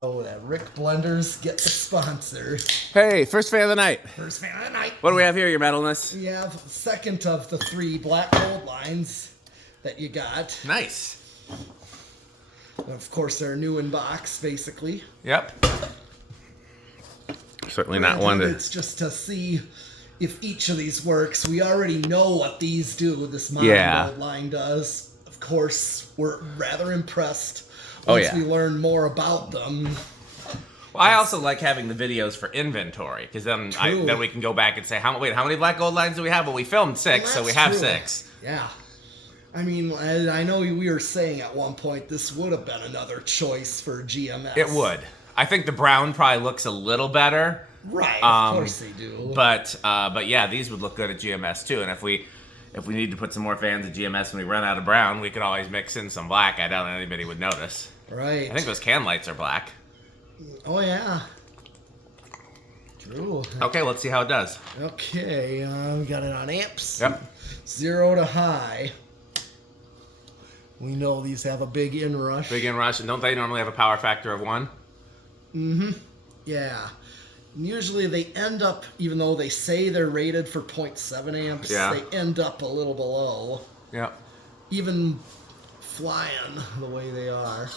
Oh, that Rick Blenders get the sponsor. Hey, first fan of the night. First fan of the night. What do we have here, your metalness? We have second of the 3 black gold lines that you got. Nice. And of course, they're new in box, basically. Yep. Certainly not one to... It's just to see if each of these works. We already know what these do, this mono gold line does. Of course, we're rather impressed once we learn more about them. Well, I also like having the videos for inventory, because then we can go back and say, how many black gold lines do we have? Well, we filmed 6, so we have 6. Yeah. I mean, I know we were saying at one point this would have been another choice for GMS. It would. I think the brown probably looks a little better. Right, of course they do. But yeah, these would look good at GMS too. And if we need to put some more fans at GMS when we run out of brown, we could always mix in some black. I doubt anybody would notice. Right. I think those can lights are black. Oh yeah. True. Okay, let's see how it does. Okay, we got it on amps. Yep. 0 to high. We know these have a big inrush. Big inrush, and don't they normally have a power factor of 1? Mm-hmm. Yeah. And usually they end up, even though they say they're rated for 0.7 amps, they end up a little below. Yep. Even flying the way they are.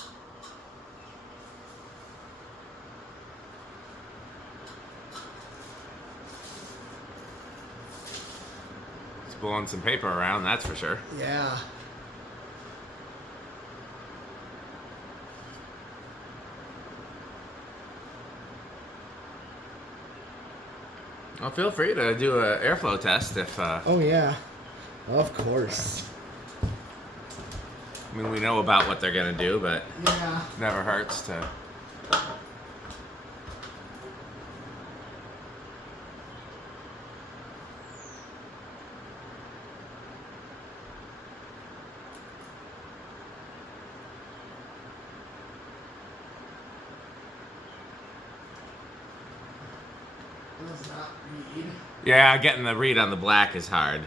It's blowing some paper around, that's for sure. Yeah. Well, feel free to do an airflow test if... Oh, yeah. Of course. I mean, we know about what they're going to do, but yeah, never hurts to... does not read. Yeah, getting the read on the black is hard.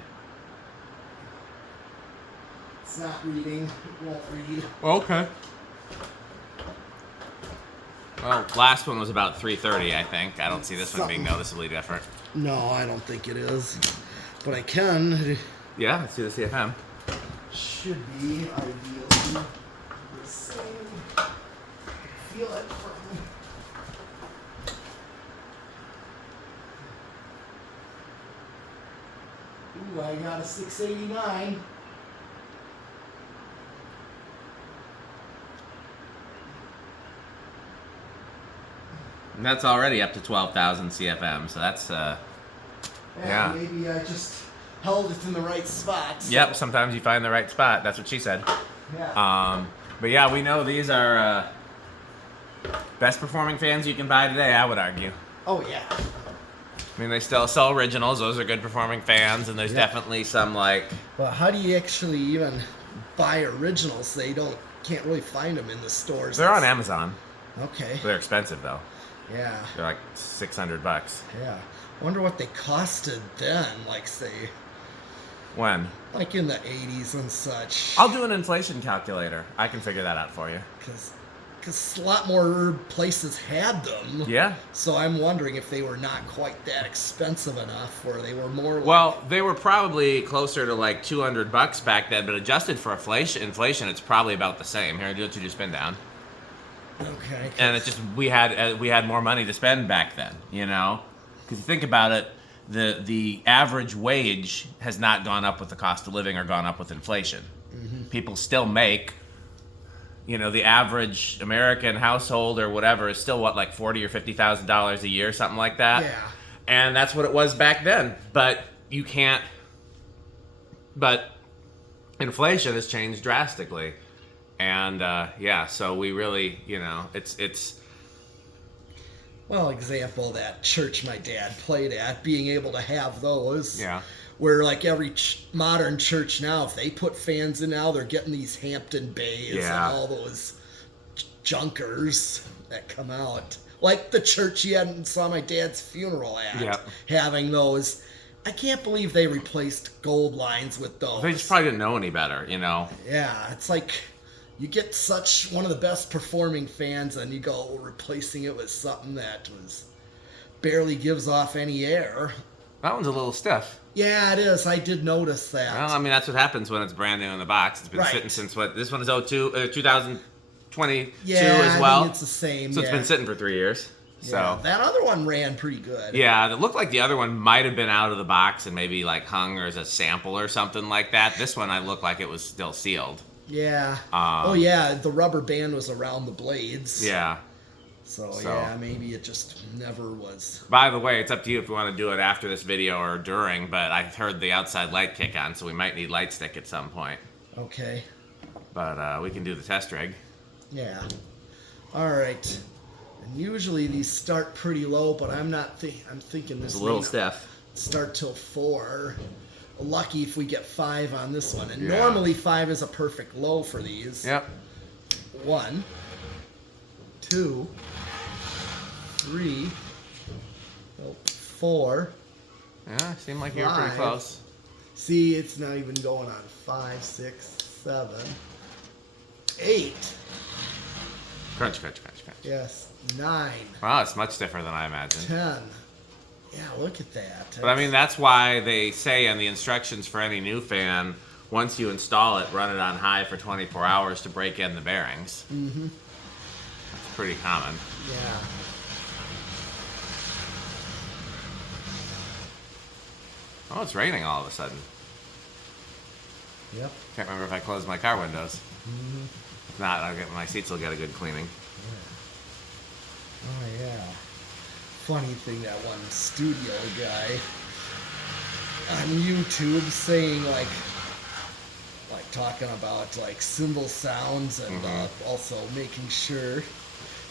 It's not reading. It won't read. Okay. Well, last one was about 330, I think. I don't see this one being noticeably different. No, I don't think it is. But I can. Yeah, let's do the CFM. Should be ideally the same. Feel it from... Ooh, I got a 689. And that's already up to 12,000 CFM, so that's, yeah. Maybe I just held it in the right spot. So. Yep, sometimes you find the right spot. That's what she said. Yeah. But yeah, we know these are best performing fans you can buy today, I would argue. Oh, yeah. I mean, they still sell originals. Those are good performing fans, and there's definitely some, like... Well, how do you actually even buy originals? They can't really find them in the stores. They're on Amazon. Okay. They're expensive, though. Yeah. They're like $600. Yeah. Wonder what they costed then, like, say... When? Like in the 80s and such. I'll do an inflation calculator. I can figure that out for you. Because a lot more places had them. Yeah. So I'm wondering if they were not quite that expensive enough, or they were more like... Well, they were probably closer to like $200 back then, but adjusted for inflation, it's probably about the same. Here, do your spin down. Okay. And it's just we had more money to spend back then, you know? Because you think about it, the average wage has not gone up with the cost of living or gone up with inflation. Mm-hmm. People still make, you know, the average American household or whatever is still what, like $40,000 or $50,000 a year, something like that. Yeah. And that's what it was back then. But you can't. But inflation has changed drastically. And yeah, so we really, you know, it's. Well, example, that church my dad played at, being able to have those. Yeah. Where like every modern church now, if they put fans in now, they're getting these Hampton Bays and all those junkers that come out. Like the church you had saw my dad's funeral at, having those. I can't believe they replaced gold lines with those. They just probably didn't know any better, you know? Yeah, it's like you get such one of the best performing fans, and you go replacing it with something that was barely gives off any air. That one's a little stiff. Yeah, it is. I did notice that. Well, I mean, that's what happens when it's brand new in the box. It's been sitting since what? This one is 2022 as well. I think it's the same. So it's been sitting for 3 years. So yeah, that other one ran pretty good. Yeah, it looked like the other one might have been out of the box and maybe like hung or as a sample or something like that. This one, I looked like it was still sealed. Yeah. Oh yeah, the rubber band was around the blades. Yeah. So yeah, maybe it just never was. By the way, it's up to you if you want to do it after this video or during, but I heard the outside light kick on, so we might need light stick at some point. Okay. But we can do the test rig. Yeah. All right. And usually these start pretty low, but I'm thinking this It's a little stiff. Start till 4. Lucky if we get 5 on this one. And normally 5 is a perfect low for these. Yep. 1, 2, 3, 4. Yeah, seemed like you were pretty close. See, it's not even going on 5, 6, 7, 8. Crunch, crunch, crunch, crunch. Yes, 9. Wow, it's much stiffer than I imagined. 10. Yeah, look at that. But I mean, that's why they say in the instructions for any new fan, once you install it, run it on high for 24 hours to break in the bearings. Mm-hmm. That's pretty common. Yeah. Oh, it's raining all of a sudden. Yep. Can't remember if I closed my car windows. Mm-hmm. If not, my seats will get a good cleaning. Yeah. Oh, yeah. Funny thing, that one studio guy on YouTube saying like talking about like cymbal sounds and also making sure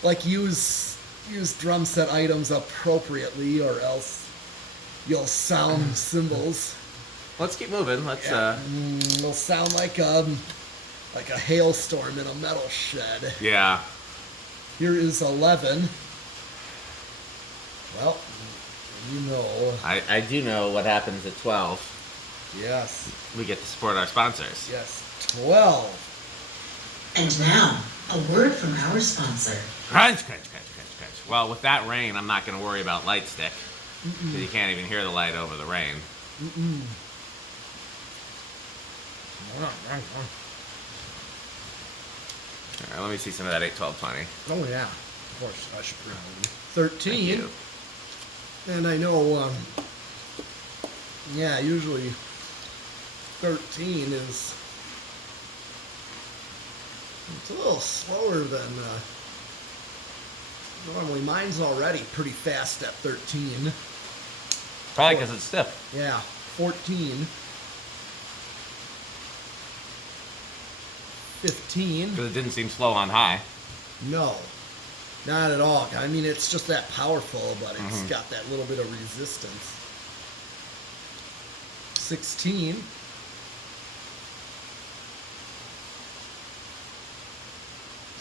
like use drum set items appropriately or else you'll sound cymbals. Let's keep moving. Let's it'll sound like a hailstorm in a metal shed. Yeah. Here is 11. Well, you know. I do know what happens at 12. Yes. We get to support our sponsors. Yes, 12. And now, a word from our sponsor. Crunch, crunch, crunch, crunch, crunch. Well, with that rain, I'm not going to worry about light stick. Because you can't even hear the light over the rain. All right, let me see some of that 8-12-20. Oh, yeah. Of course, I should remember. 13. Thank you. And I know, yeah, usually 13 is... It's a little slower than... normally mine's already pretty fast at 13. Probably because it's stiff. Yeah, 14. 15. Because it didn't seem slow on high. No, not at all. I mean, it's just that powerful, but it's got that little bit of resistance. 16.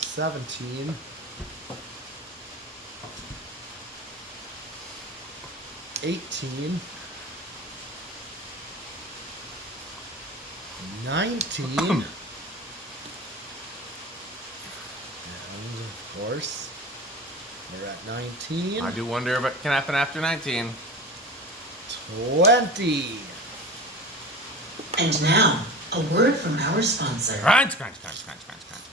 17. 18. 19. And of course, we're at 19. I do wonder if it can happen after 19. 20. And now, a word from our sponsor. Crunch, crunch, crunch, crunch, crunch, crunch, crunch.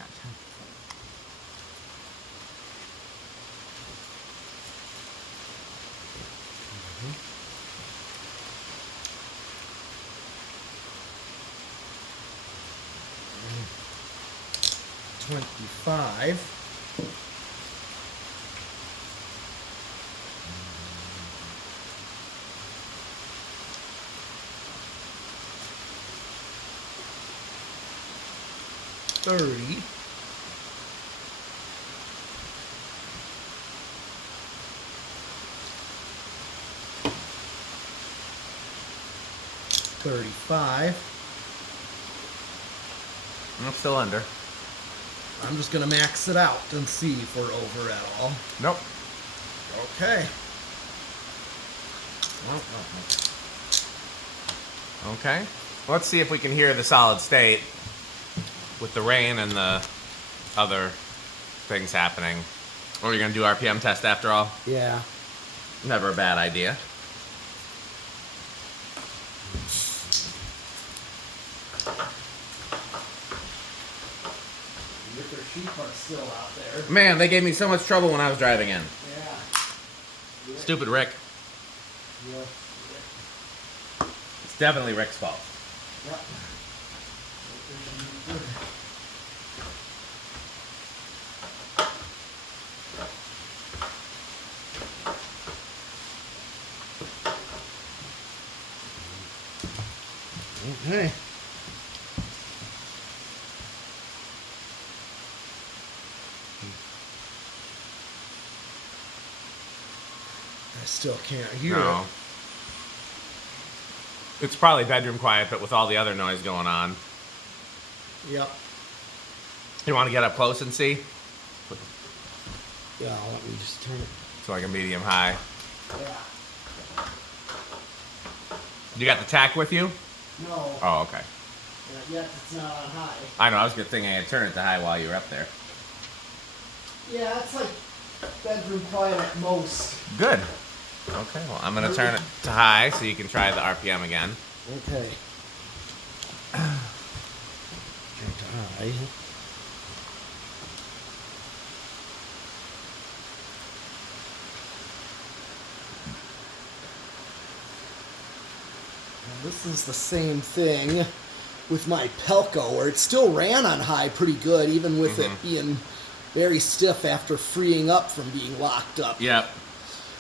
25. $30. 35. I'm still under. I'm just going to max it out and see if we're over at all. Nope. Okay. Okay. Let's see if we can hear the solid state with the rain and the other things happening. Or you're going to do RPM test after all? Yeah. Never a bad idea. Your sheep are still out there. Man, they gave me so much trouble when I was driving in. Yeah. Stupid Rick. Yeah. It's definitely Rick's fault. Yep. Okay. I still can't hear No. it. It's probably bedroom quiet, but with all the other noise going on. Yep. You want to get up close and see? Yeah, let me just turn it. It's like a medium high. Yeah. You got the tack with you? No. Oh, okay. Yet it's not on high. I know, I was good thinking I'd turn it to high while you were up there. Yeah, it's like bedroom quiet at most. Good. Okay, well, I'm going to turn it to high so you can try the RPM again. Okay. Turn to high. This is the same thing with my Pelco, where it still ran on high pretty good, even with it being very stiff after freeing up from being locked up. Yep.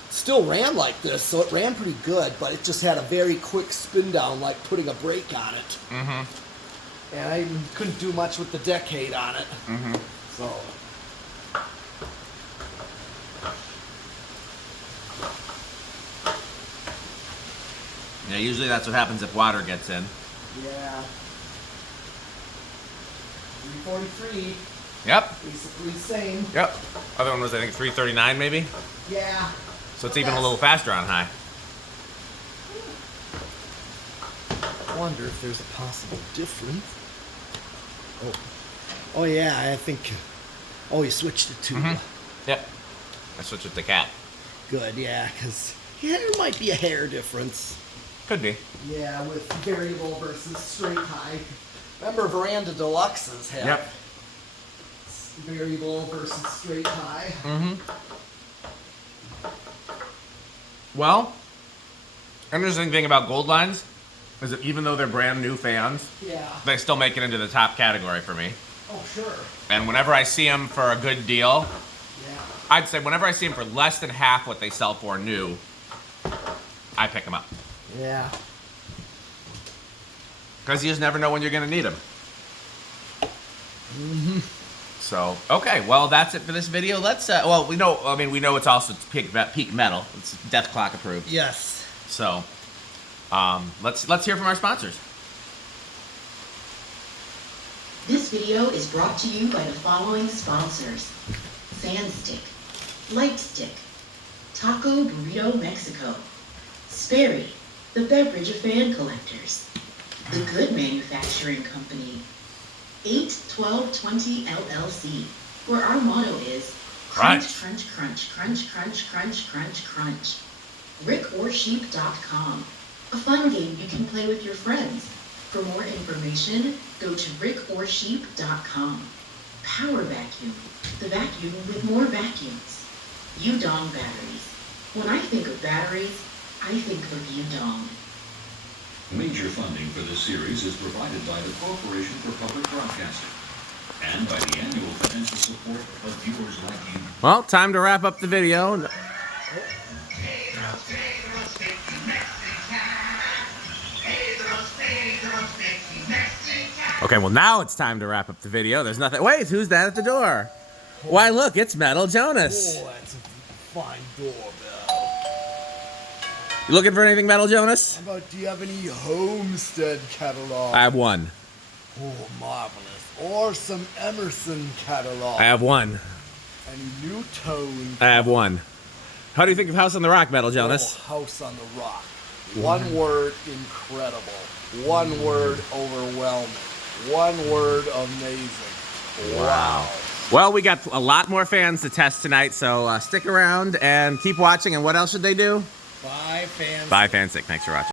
Still ran like this, so it ran pretty good, but it just had a very quick spin down, like putting a brake on it. Mm-hmm. And I couldn't do much with the decade on it. Mm-hmm. So. Yeah, usually that's what happens if water gets in. Yeah. 343. Yep. Basically the same. Yep. Other one was, I think, 339 maybe? Yeah. So it's even a little faster on high. I wonder if there's a possible difference. Oh yeah, I think. Oh, you switched it to. Yep. I switched it to cat. Good, yeah, because there might be a hair difference. Could be. Yeah, with variable versus straight high. Remember, Veranda Deluxes have variable versus straight high. Mm-hmm. Well, interesting thing about Gold Lines is that even though they're brand new fans, they still make it into the top category for me. Oh, sure. And whenever I see them for a good deal, I'd say whenever I see them for less than half what they sell for new, I pick them up. Yeah. Because you just never know when you're going to need them. Mm-hmm. So, okay, well, that's it for this video. Let's, well, we know it's also peak metal. It's Death Clock approved. Yes. So, let's hear from our sponsors. This video is brought to you by the following sponsors: Sandstick, Lightstick, Taco Burrito Mexico, Sperry, the beverage of fan collectors, The Good Manufacturing Company, 81220 LLC, where our motto is crunch, crunch, crunch, crunch, crunch, crunch, crunch, crunch. RickOrSheep.com, a fun game you can play with your friends. For more information, go to RickOrSheep.com. Power Vacuum, the vacuum with more vacuums. Udong batteries. When I think of batteries, I think of Udong. Major funding for this series is provided by the Corporation for Public Broadcasting and by the annual financial support of viewers like you. Well, time to wrap up the video. Okay, well, now it's time to wrap up the video. There's nothing. Wait, who's that at the door? Why, look, it's Metal Jonas. Oh, that's a fine doorbell. You looking for anything, Metal Jonas? How about, do you have any Homestead catalog? I have one. Oh, marvelous. Or some Emerson catalog. I have one. Any nutone. I have one. How do you think of House on the Rock, Metal Jonas? Oh, House on the Rock. One word, incredible. One word, overwhelming. One word, amazing. Wow. Well, we got a lot more fans to test tonight, so stick around and keep watching. And what else should they do? Bye, fans. Bye, Fansick. Thanks for watching.